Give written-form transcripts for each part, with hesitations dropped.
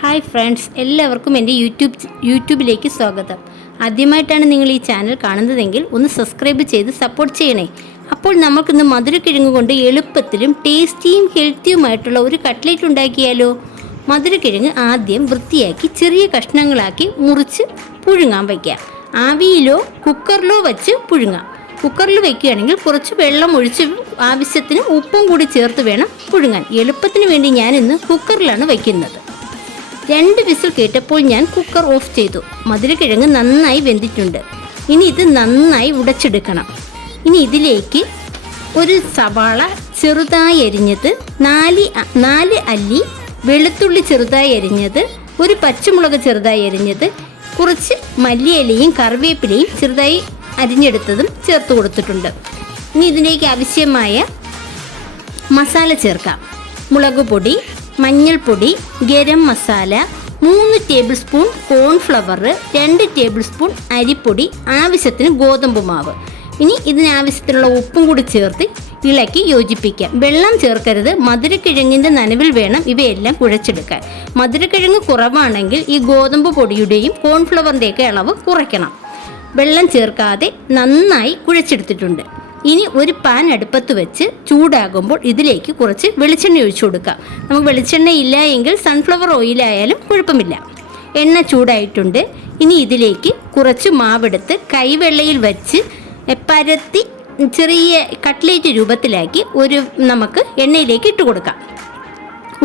Hi friends, എല്ലാവർക്കും എൻ്റെ യൂട്യൂബിലേക്ക് സ്വാഗതം. ആദ്യമായിട്ടാണ് നിങ്ങൾ ഈ ചാനൽ കാണുന്നതെങ്കിൽ ഒന്ന് സബ്സ്ക്രൈബ് ചെയ്ത് സപ്പോർട്ട് ചെയ്യണേ. അപ്പോൾ നമുക്കിന്ന് മധുരക്കിഴങ്ങ് കൊണ്ട് എളുപ്പത്തിലും ടേസ്റ്റിയും ഹെൽത്തിയുമായിട്ടുള്ള ഒരു കട്ട്ലേറ്റ് ഉണ്ടാക്കിയാലോ. മധുരക്കിഴങ്ങ് ആദ്യം വൃത്തിയാക്കി ചെറിയ കഷ്ണങ്ങളാക്കി മുറിച്ച് പുഴുങ്ങാൻ വയ്ക്കാം. ആവിയിലോ കുക്കറിലോ വെച്ച് പുഴുങ്ങാം. കുക്കറിൽ വയ്ക്കുകയാണെങ്കിൽ കുറച്ച് വെള്ളം ഒഴിച്ച് ആവശ്യത്തിന് ഉപ്പും കൂടി ചേർത്ത് വേണം പുഴുങ്ങാൻ. എളുപ്പത്തിന് വേണ്ടി ഞാനിന്ന് കുക്കറിലാണ് വയ്ക്കുന്നത്. 2 വിസിൽ കേട്ടപ്പോൾ ഞാൻ കുക്കർ ഓഫ് ചെയ്തു. മധുരക്കിഴങ്ങ് നന്നായി വെന്തിട്ടുണ്ട്. ഇനി ഇത് നന്നായി ഉടച്ചെടുക്കണം. ഇനി ഇതിലേക്ക് ഒരു സവാള ചെറുതായി അരിഞ്ഞത്, 4 അല്ലി വെളുത്തുള്ളി ചെറുതായി അരിഞ്ഞത്, ഒരു പച്ചമുളക് ചെറുതായി അരിഞ്ഞത്, കുറച്ച് മല്ലിയിലയും കറിവേപ്പിലയും ചെറുതായി അരിഞ്ഞെടുത്തതും ചേർത്ത് കൊടുത്തിട്ടുണ്ട്. ഇനി ഇതിലേക്ക് ആവശ്യമായ മസാല ചേർക്കാം. മുളക് പൊടി, മഞ്ഞൾപ്പൊടി, garam masala, 3 table spoon cornflour, 2 table spoon അരിപ്പൊടി, ആവശ്യത്തിന് ഗോതമ്പ് മാവ്. ഇനി ഇതിനാവശ്യത്തിനുള്ള ഉപ്പും കൂടി ചേർത്ത് ഇളക്കി യോജിപ്പിക്കാം. വെള്ളം ചേർക്കരുത്. മധുരക്കിഴങ്ങിൻ്റെ നനവിൽ വേണം ഇവയെല്ലാം കുഴച്ചെടുക്കാൻ. മധുരക്കിഴങ്ങ് കുറവാണെങ്കിൽ ഈ ഗോതമ്പ് പൊടിയുടെയും കോൺഫ്ലവറിൻ്റെയൊക്കെ അളവ് കുറയ്ക്കണം. വെള്ളം ചേർക്കാതെ നന്നായി കുഴച്ചെടുത്തിട്ടുണ്ട്. ഇനി ഒരു പാൻ അടുപ്പത്ത് വെച്ച് ചൂടാകുമ്പോൾ ഇതിലേക്ക് കുറച്ച് വെളിച്ചെണ്ണ ഒഴിച്ചു കൊടുക്കാം. നമുക്ക് വെളിച്ചെണ്ണ ഇല്ല എങ്കിൽ സൺഫ്ലവർ ഓയിലായാലും കുഴപ്പമില്ല. എണ്ണ ചൂടായിട്ടുണ്ട്. ഇനി ഇതിലേക്ക് കുറച്ച് മാവെടുത്ത് കൈവെള്ളയിൽ വെച്ച് പരത്തി ചെറിയ കട്ട്ലേറ്റ് രൂപത്തിലാക്കി നമുക്ക് എണ്ണയിലേക്ക് ഇട്ട് കൊടുക്കാം.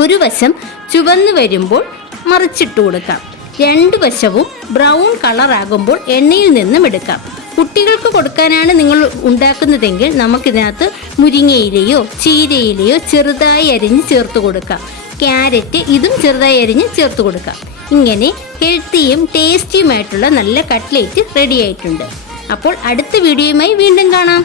ഒരു വശം ചുവന്ന് വരുമ്പോൾ മറിച്ചിട്ട് കൊടുക്കാം. 2 വശവും ബ്രൗൺ കളറാകുമ്പോൾ എണ്ണയിൽ നിന്നും എടുക്കാം. കുട്ടികൾക്ക് കൊടുക്കാനാണ് നിങ്ങൾ ഉണ്ടാക്കുന്നതെങ്കിൽ നമുക്കിതിനകത്ത് മുരിങ്ങയിലയോ ചീരയിലയോ ചെറുതായി അരിഞ്ഞ് ചേർത്ത് കൊടുക്കാം. ക്യാരറ്റ് ഇതും ചെറുതായി അരിഞ്ഞ് ചേർത്ത് കൊടുക്കാം. ഇങ്ങനെ ഹെൽത്തിയും ടേസ്റ്റിയുമായിട്ടുള്ള നല്ല കട്ട്ലേറ്റ് റെഡി ആയിട്ടുണ്ട്. അപ്പോൾ അടുത്ത വീഡിയോയുമായി വീണ്ടും കാണാം.